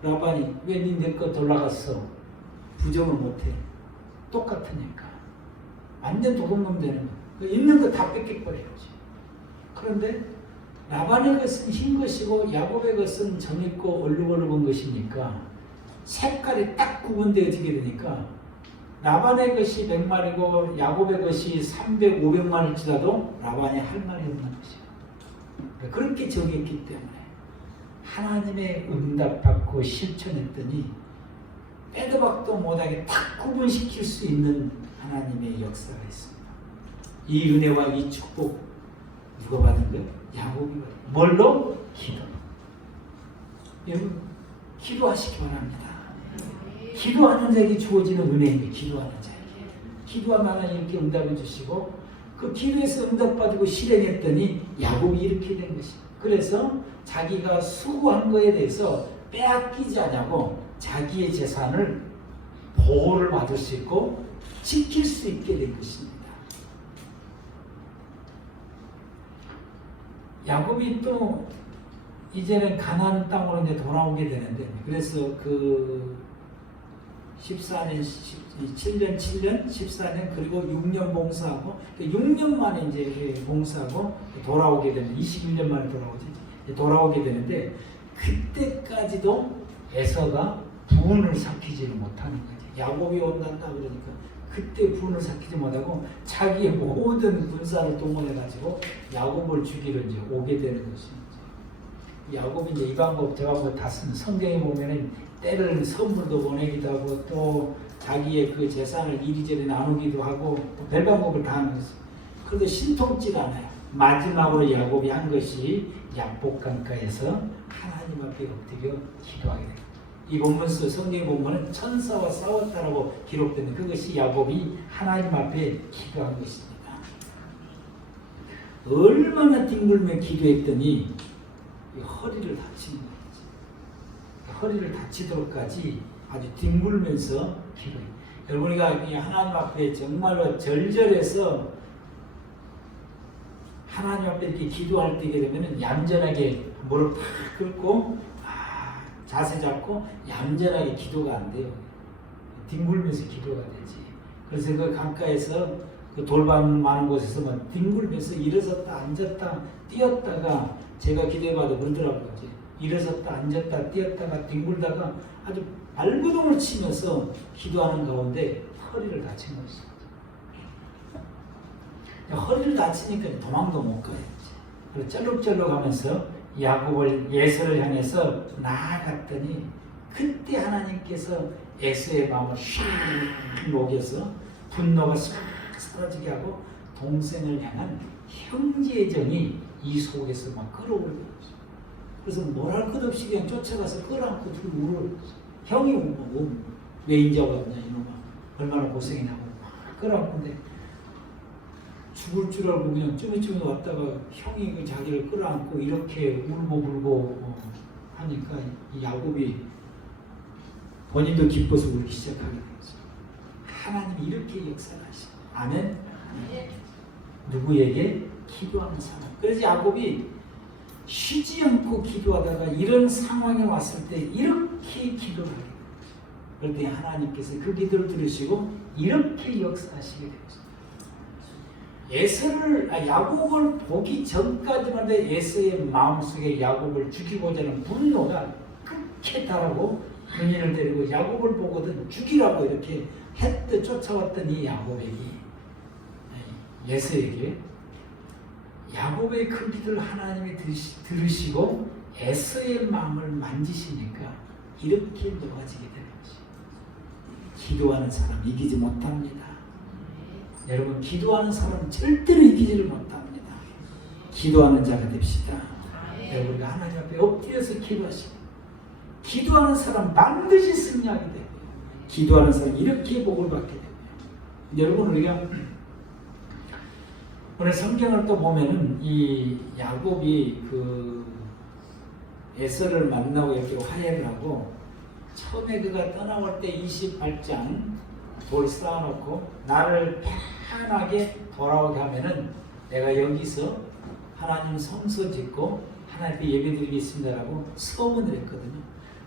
라반이 왜 네 거 돌아갔어? 부정을 못해. 똑같으니까 완전 도둑놈 되는 거. 있는 거 다 뺏겨버려야지. 그런데 라반의 것은 흰 것이고 야곱의 것은 점 있고 얼룩얼룩한 것이니까 색깔이 딱 구분되어지게 되니까 라반의 것이 100마리고 야곱의 것이 300, 500마리일지라도 라반이 할 말이 없는 것이에요. 그렇게 정했기 때문에 하나님의 응답받고 실천했더니 빼도 박도 못하게 딱 구분시킬 수 있는 하나님의 역사가 있습니다. 이 은혜와 이 축복 누가 받은 거예요? 야곱이 받은 거예요. 뭘로? 기도. 여러분 기도하시기 바랍니다. 기도하는 자에게 주어지는 은혜입니다. 기도하는 자에게. 기도하면 하나님 이렇게 응답해 주시고 그 기도에서 응답받고 실행했더니 야곱이 이렇게 된 것입니다. 그래서 자기가 수고한 거에 대해서 빼앗기지 않냐고 자기의 재산을 보호를 받을 수 있고 지킬 수 있게 된 것입니다. 야곱이 또 이제는 가나안 땅으로 이제 돌아오게 되는데 그래서 그 14년, 14년 그리고 6년 봉사하고 6년 만에 이제 봉사하고 돌아오게 되는 21년 만에 돌아오게 되는데 그때까지도 에서가 분을 삭히지를 못하는 거지. 야곱이 온단다 그러니까 그때 분을 삭히지 못하고 자기의 모든 군사를 동원해가지고 야곱을 죽이러 이제 오게 되는 것입니다. 야곱이 이제 이 방법 저 방법 다 쓰는 성경에 보면은 때를 선물도 보내기도 하고 또 자기의 그 재산을 이리저리 나누기도 하고 별 방법을 다 하는 것입니다. 그런데 신통치 않아요. 마지막으로 야곱이 한 것이 야복강가에서 하나님 앞에 엎드려 기도하게 됩니다. 이 본문서 성경 본문은 천사와 싸웠다라고 기록되는 그것이 야곱이 하나님 앞에 기도한 것입니다. 얼마나 뒹굴며 기도했더니 허리를 다치는 거지. 허리를 다치도록까지 아주 뒹굴면서 기도해. 여러분 우리가 하나님 앞에 정말로 절절해서 하나님 앞에 이렇게 기도할 때 되면은 얌전하게 무릎 팍 꿇고 자세 잡고 얌전하게 기도가 안 돼요. 뒹굴면서 기도가 되지. 그래서 그 강가에서 그 돌반 많은 곳에서 막 뒹굴면서 일어섰다 앉았다 뛰었다가 제가 기도해봐도 그러더라고요. 일어섰다 앉았다 뛰었다가 뒹굴다가 아주 발버둥을 치면서 기도하는 가운데 허리를 다친 것이죠. 허리를 다치니까 도망도 못 가요. 그래서 쩔룩쩔룩하면서 야곱을 에서를 향해서 나아갔더니 그때 하나님께서 에서의 마음을 휙 녹여서 분노가 싹 사라지게 하고 동생을 향한 형제의 정이 이 속에서 막 끌어오르고 있어요. 그래서 뭘 할 것 없이 그냥 쫓아가서 끌어안고 둘 울어요. 형이 울고 왜 인자 왔냐 이놈아 얼마나 고생이냐고 막 끌어안는데 죽을 줄 알고 그냥 쭈뼛쭈뼛 왔다가 형이 그 자기를 끌어안고 이렇게 울고 불고 하니까 이 야곱이 본인도 기뻐서 울기 시작하게 되었어요. 하나님이 이렇게 역사하시고 아멘. 누구에게? 기도하는 사람. 그래서 야곱이 쉬지 않고 기도하다가 이런 상황에 왔을 때 이렇게 기도를 하게 돼요. 그럴 때 하나님께서 그 기도를 들으시고 이렇게 역사하시게 되었어요. 야곱을 보기 전까지만 해도 에서의 마음속에 야곱을 죽이고자 하는 분노가 끝에 달하고 근인을 데리고 야곱을 보거든 죽이라고 이렇게 했듯 쫓아왔던 이 야곱에게 에서에게 야곱의 그 기도를 하나님이 들으시고 에서의 마음을 만지시니까 이렇게 녹아지게 되는 것이에요. 기도하는 사람 이기지 못합니다. 여러분 기도하는 사람은 절대로 이기지를 못합니다. 기도하는 자가 됩시다. 여러분 우리가 하나님 앞에 엎드려서 기도하시고 기도하는 사람 반드시 승리하게 되고요. 기도하는 사람 이렇게 복을 받게 됩니다. 여러분 우리가 오늘 성경을 또 보면은 이 야곱이 그 에서를 만나고 이렇게 화해를 하고 처음에 그가 떠나올 때 28장 돌 쌓아놓고 나를 편하게 돌아오게 하면은 내가 여기서 하나님 성소 짓고 하나님께 예배드리겠습니다라고 서문을 했거든요.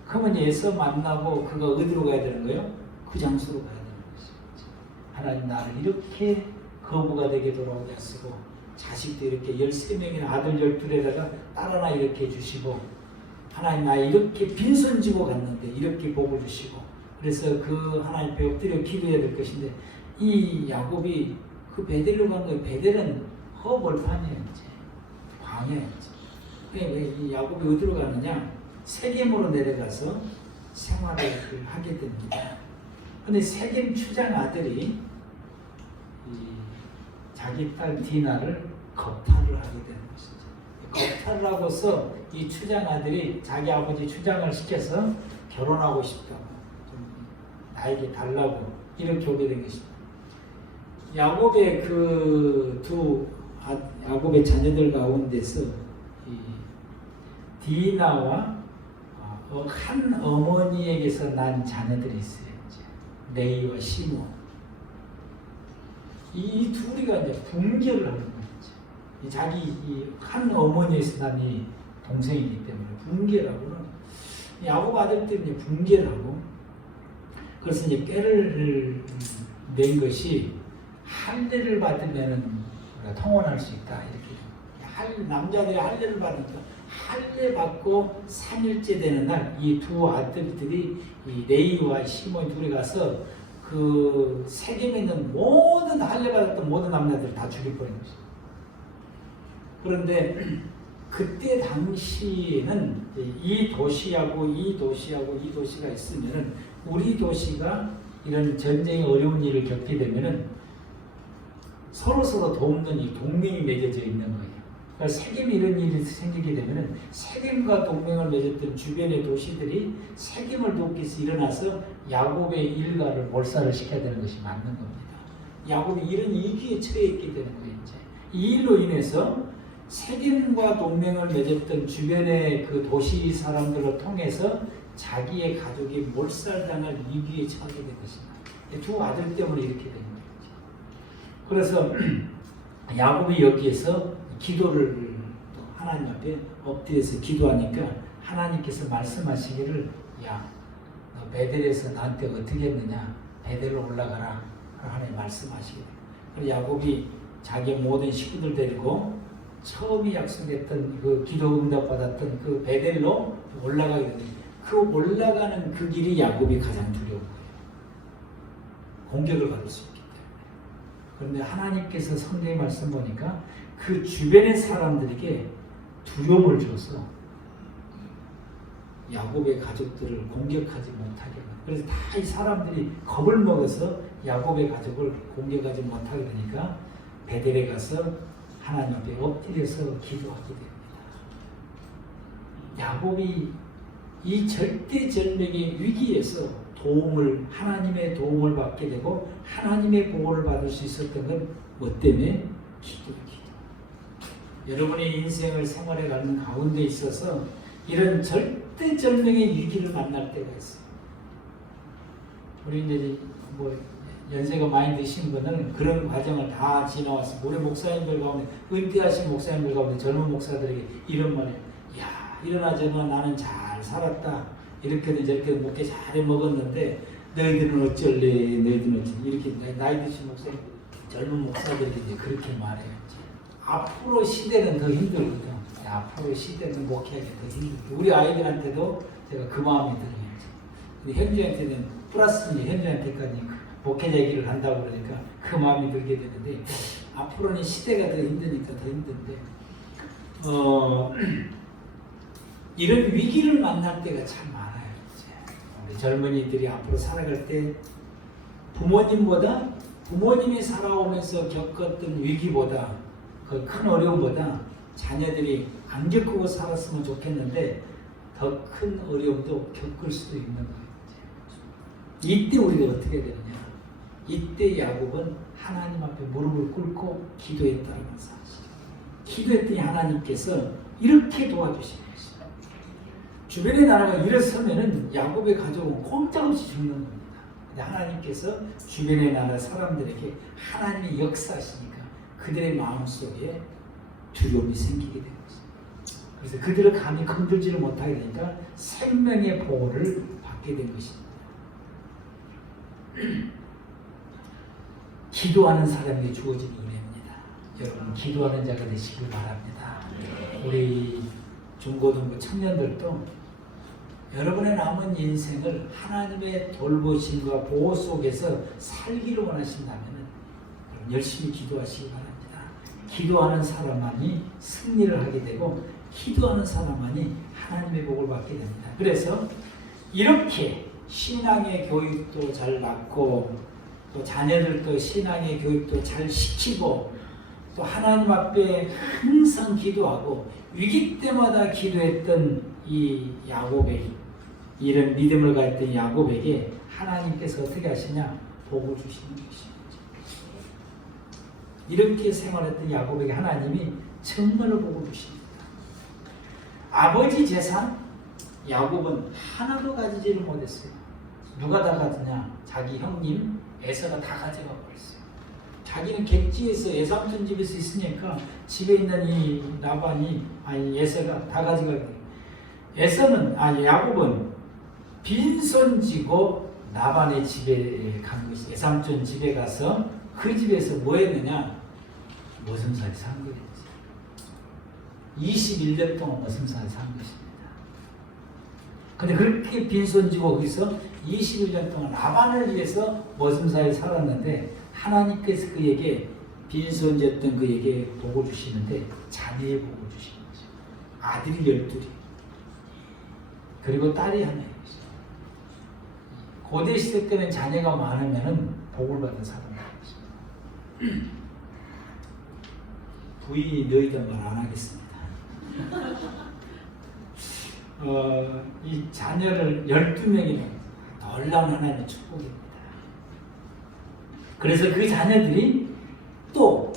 그러면 에서 만나고 그가 어디로 가야 되는 거예요? 그 장소로 가야 되는 것이죠. 하나님 나를 이렇게 거부가 되게 돌아오게 하시고 자식도 이렇게 13명이나 아들 12에다가 딸 하나 이렇게 주시고 하나님 나 이렇게 빈손 지고 갔는데 이렇게 복을 주시고 그래서 그 하나님 앞에 엎드려 기도해야 될 것인데 이 야곱이 그 베델로 간 거예요. 베델은 허벌판이에요. 이제 광야였지. 왜 이 야곱이 어디로 가느냐? 세겜으로 내려가서 생활을 하게 됩니다. 근데 세겜 추장 아들이 자기 딸 디나를 겁탈을 하게 되는 것이죠. 겁탈을 하고서 이 추장 아들이 자기 아버지 추장을 시켜서 결혼하고 싶다고 좀 나에게 달라고 이렇게 오게 된 것입니다. 야곱의 야곱의 자녀들 가운데서 이 디나와 한 어머니에게서 난 자녀들이 있어요. 레이와 시므온. 이 둘이가 이제 분개를 하는 거죠. 자기 한 어머니에서 난 이 동생이기 때문에 분개를 하고는 야곱 아들들이 이제 분개를 하고 그래서 이제 꾀를 낸 것이 할례를 받으면은 통혼할 수 있다 이렇게 남자들이 할례를 받으니까 할례 받고 3일째 되는 날 이 두 아들들이 이 레이와 시몬이 둘이 가서 그 세겜에 있는 모든 할례 받았던 모든 남자들을 다 죽여버린 것이죠. 그런데 그때 당시에는 이 도시하고 이 도시하고 이 도시가 있으면은 우리 도시가 이런 전쟁의 어려운 일을 겪게 되면은 서로 돕는 이 동맹이 맺어져 있는 거예요. 그러니까 세겜 이런 일이 생기게 되면은 세겜과 동맹을 맺었던 주변의 도시들이 세겜을 돕기 위해서 일어나서 야곱의 일가를 몰살을 시켜야 되는 것이 맞는 겁니다. 야곱이 이런 위기에 처해있게 되는 거예요. 이제 이 일로 인해서 세겜과 동맹을 맺었던 주변의 그 도시 사람들을 통해서 자기의 가족이 몰살당할 위기에 처하게 된 것입니다. 두 아들 때문에 이렇게 된 거예요. 그래서 야곱이 여기에서 기도를 또 하나님 앞에 엎드려서 기도하니까 하나님께서 말씀하시기를 야, 너 베델에서 나한테 어떻게 했느냐? 베델로 올라가라. 하나님 말씀하시게 돼요. 그래서 야곱이 자기 모든 식구들 데리고 처음에 약속했던 그 기도 응답 받았던 그 베델로 올라가게 됩니다. 그 올라가는 그 길이 야곱이 가장 두려운 거예요. 공격을 받을 수 있기 때문에. 그런데 하나님께서 성경의 말씀 보니까 그 주변의 사람들에게 두려움을 줘서 야곱의 가족들을 공격하지 못하게 해요. 그래서 다 이 사람들이 겁을 먹어서 야곱의 가족을 공격하지 못하게 되니까 베델에 가서 하나님 앞에 엎드려서 기도하게 됩니다. 야곱이 이 절대절명의 위기에서 하나님의 도움을 받게 되고 하나님의 보호를 받을 수 있었던 건 뭐 때문에? 기도. 여러분의 인생을 생활해가는 가운데 있어서 이런 절대절명의 위기를 만날 때가 있어요. 우리 이제 뭐 연세가 많이 드신 분은 그런 과정을 다 지나왔어요. 우리 목사님들 가운데 은퇴하신 목사님들 가운데 젊은 목사들에게 이런 말이에요. 야, 일어나저나 나는 잘 살았다. 이렇게든 저렇게든 먹게 잘 먹었는데 너희들은 어쩔래? 너희들은 어쩔래? 이렇게 나이 드신 목사님, 젊은 목사들에게 이제 그렇게 말해요. 앞으로 시대는 더 힘들거든. 앞으로 시대는 목회하기 더 힘들거든. 우리 아이들한테도 제가 그 마음이 들어요. 현주한테는 플러스니 현주한테까지 목회자 얘기를 한다고 그러니까 그 마음이 들게 되는데 앞으로는 시대가 더 힘드니까 더 힘든데 이런 위기를 만날 때가 참 많아요. 이제. 우리 젊은이들이 앞으로 살아갈 때 부모님이 살아오면서 겪었던 위기보다 그 큰 어려움보다 자녀들이 안 겪고 살았으면 좋겠는데 더 큰 어려움도 겪을 수도 있는 거예요. 이때 우리가 어떻게 되느냐? 이때 야곱은 하나님 앞에 무릎을 꿇고 기도했다는 사실. 기도했더니 하나님께서 이렇게 도와주시는 것입니다. 주변의 나라가 일어서면은 야곱의 가족은 꼼짝없이 죽는 겁니다. 근데 하나님께서 주변의 나라 사람들에게 하나님의 역사하시니까 그들의 마음속에 두려움이 생기게 된 것입니다. 그래서 그들을 감히 건들지를 못하게 되니까 생명의 보호를 받게 된 것입니다. 기도하는 사람에게 주어진 은혜입니다. 여러분 기도하는 자가 되시길 바랍니다. 우리 중고등부 청년들도 여러분의 남은 인생을 하나님의 돌보심과 보호 속에서 살기를 원하신다면 열심히 기도하시기 바랍니다. 기도하는 사람만이 승리를 하게 되고 기도하는 사람만이 하나님의 복을 받게 됩니다. 그래서 이렇게 신앙의 교육도 잘 받고 또 자녀들도 신앙의 교육도 잘 시키고 또 하나님 앞에 항상 기도하고 위기 때마다 기도했던 이 야곱에게 이런 믿음을 가졌던 야곱에게 하나님께서 어떻게 하시냐? 복을 주시는 것입니다. 이렇게 생활했던 야곱에게 하나님이 정말로 복을 주십니다. 아버지 재산 야곱은 하나도 가지지를 못했어요. 누가 다 가지냐? 자기 형님 에서가 다 가져가 버렸어요. 자기는 객지에서 예삼촌 집에서 있으니까 집에 있는 이 라반이 에서가 다 가져가 버려요. 야곱은 빈손지고 라반의 집에 간 것이 예삼촌 집에 가서 그 집에서 뭐 했느냐? 머슴살이 산 거예요. 21년 동안 머슴살을 산 것입니다. 근데 그렇게 빈손지고 거기서 21년 동안 라반을 위해서 머슴살에 살았는데 하나님께서 그에게 빈손지였던 그에게 복을 주시는데 자녀의 복을 주시는 거죠. 아들이 12이 그리고 딸이 하나 있어요. 고대 시대 때는 자녀가 많으면 복을 받은 사람이 있어요. 부인이 너희들 말 안 하겠습니다. 이 자녀를 12명이면 놀라운 하나님의 축복입니다. 그래서 그 자녀들이 또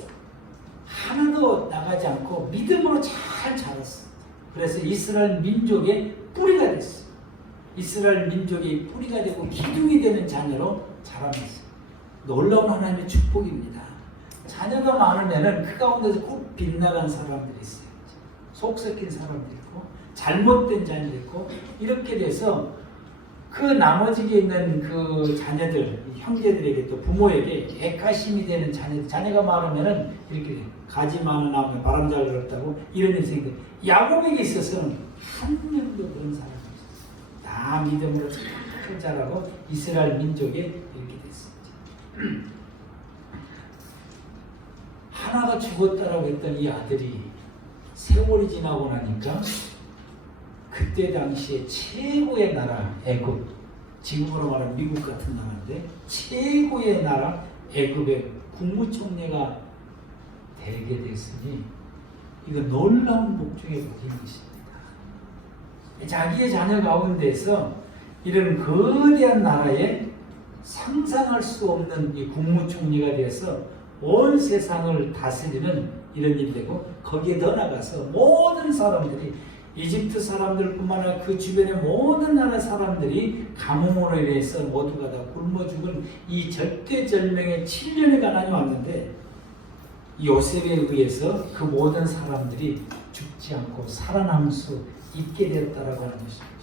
하나도 나가지 않고 믿음으로 잘 자랐어요. 그래서 이스라엘 민족의 뿌리가 됐어요. 이스라엘 민족이 뿌리가 되고 기둥이 되는 자녀로 자라났어요. 놀라운 하나님의 축복입니다. 자녀가 많으면 그 가운데서 꼭 빗나간 사람들이 있어요. 속 섞인 사람들이 있고 잘못된 자녀도 있고 이렇게 돼서 그 나머지게 있는 그 자녀들, 형제들에게 또 부모에게 애카심이 되는 자녀가 많으면 이렇게 가지 많은 나무에 바람 잘 들었다고 이런 인생들. 야곱에게 있어서는 한 명도 그런 사람이 없어요. 다 믿음으로 잘 자라고 이스라엘 민족에 이렇게 됐습니다. 하나가 죽었다라고 했던 이 아들이 세월이 지나고 나니까 그때 당시에 최고의 나라 애굽, 지금으로 말하면 미국 같은 나라인데 최고의 나라 애굽의 국무총리가 되게 됐으니 이거 놀라운 복 중의 복인 것입니다. 자기의 자녀 가운데서 이런 거대한 나라에 상상할 수 없는 이 국무총리가 돼서 온 세상을 다스리는 이런 일이 되고 거기에 더 나가서 모든 사람들이 이집트 사람들뿐만 아니라 그 주변의 모든 나라 사람들이 가뭄으로 인해서 모두가 다 굶어 죽은 이 절대절명의 7년의 가난이 왔는데 요셉에 의해서 그 모든 사람들이 죽지 않고 살아남을 수 있게 되었다라고 하는 것입니다.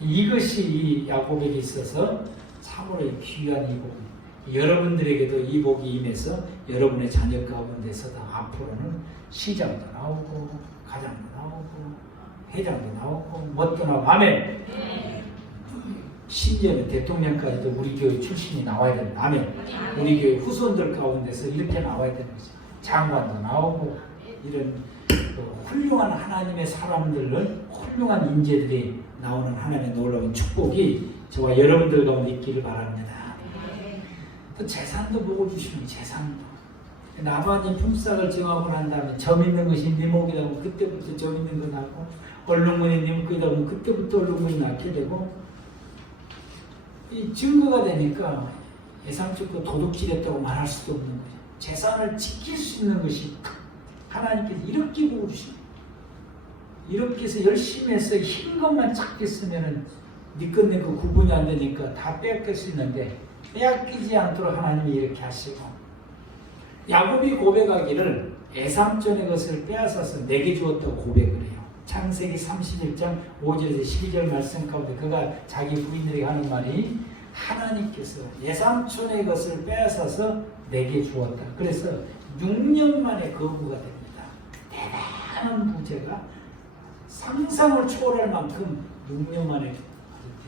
이것이 이 야곱에게 있어서 참으로 귀한 이 복. 여러분들에게도 이 복이 임해서 여러분의 자녀 가운데서 다 앞으로는 시장도 나오고 가장도 나오고 회장도 나오고 뭣도 나오고 아멘. 심지어는 대통령까지도 우리 교회 출신이 나와야 됩니다. 아멘. 우리 교회 후손들 가운데서 이렇게 나와야 되는 거죠. 장관도 나오고 이런 훌륭한 하나님의 사람들은 훌륭한 인재들이 나오는 하나님의 놀라운 축복이 저와 여러분들 가운데 있기를 바랍니다. 또 재산도 보고 주시는 재산도. 나만이 품삯을 정하고 난 다음에 점 있는 것이 네 목이다 보면 그때부터 점 있는 거 나고 얼룩무늬 네 목이다 보면 그때부터 얼룩무늬 낳게 되고 이 증거가 되니까 예상적으로 도둑질했다고 말할 수도 없는 거죠. 재산을 지킬 수 있는 것이 하나님께서 이렇게 보고 주십니다. 이렇게 해서 열심히 해서 흰 것만 찾게 쓰면은 네 끝내 그 구분이 안 되니까 다 빼앗길 수 있는데 빼앗기지 않도록 하나님이 이렇게 하시고 야곱이 고백하기를 애삼촌의 것을 빼앗아서 내게 주었다고 고백을 해요. 창세기 31장 5절에서 12절 말씀 가운데 그가 자기 부인들에게 하는 말이 하나님께서 애삼촌의 것을 빼앗아서 내게 주었다. 그래서 6년 만에 거부가 됩니다. 대단한 부자가 상상을 초월할 만큼 6년 만에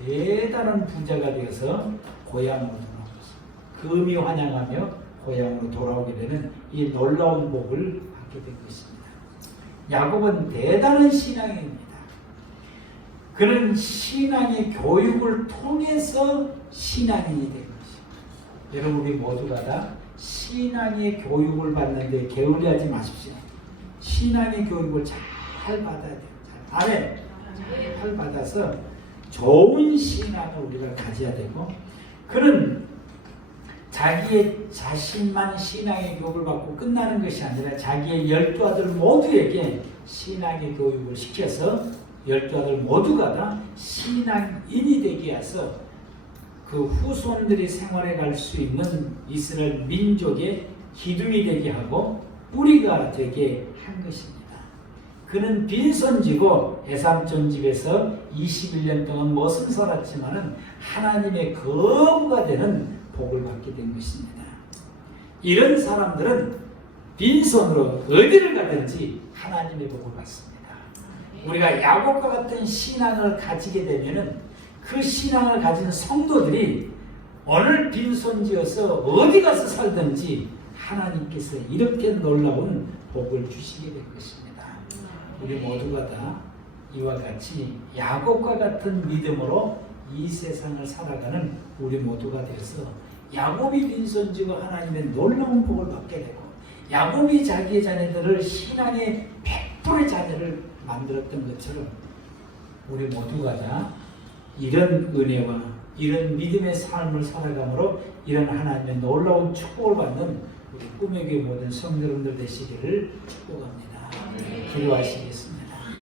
대단한 부자가 되어서 고향으로 돌아왔습니다. 금이 환영하며 고향으로 돌아오게 되는 이 놀라운 복을 받게 된 것입니다. 야곱은 대단한 신앙입니다. 그는 신앙의 교육을 통해서 신앙인이 된 것입니다. 여러분 우리 모두가 다 신앙의 교육을 받는데 게을리하지 마십시오. 신앙의 교육을 잘 받아야 돼요. 아멘. 잘 받아서 좋은 신앙을 우리가 가져야 되고 그는 자기의 자신만 신앙의 교육을 받고 끝나는 것이 아니라 자기의 12아들 모두에게 신앙의 교육을 시켜서 12아들 모두가 다 신앙인이 되게 해서 그 후손들이 생활해 갈 수 있는 이스라엘 민족의 기둥이 되게 하고 뿌리가 되게 한 것입니다. 그는 빈손지고 애삼촌 집에서 21년 동안 머슴 살았지만은 하나님의 거부가 되는 복을 받게 된 것입니다. 이런 사람들은 빈손으로 어디를 가든지 하나님의 복을 받습니다. 우리가 야곱과 같은 신앙을 가지게 되면은 그 신앙을 가진 성도들이 오늘 빈손지어서 어디 가서 살든지 하나님께서 이렇게 놀라운 복을 주시게 될 것입니다. 우리 모두가 다 이와 같이 야곱과 같은 믿음으로 이 세상을 살아가는 우리 모두가 되어서 야곱이 빈손지고 하나님의 놀라운 복을 받게 되고 야곱이 자기의 자녀들을 신앙의 100%의 자녀를 만들었던 것처럼 우리 모두가 다 이런 은혜와 이런 믿음의 삶을 살아감으로 이런 하나님의 놀라운 축복을 받는 우리 꿈의 교회 모든 성도 여러분들 되시기를 축복합니다. 기도하시겠습니다.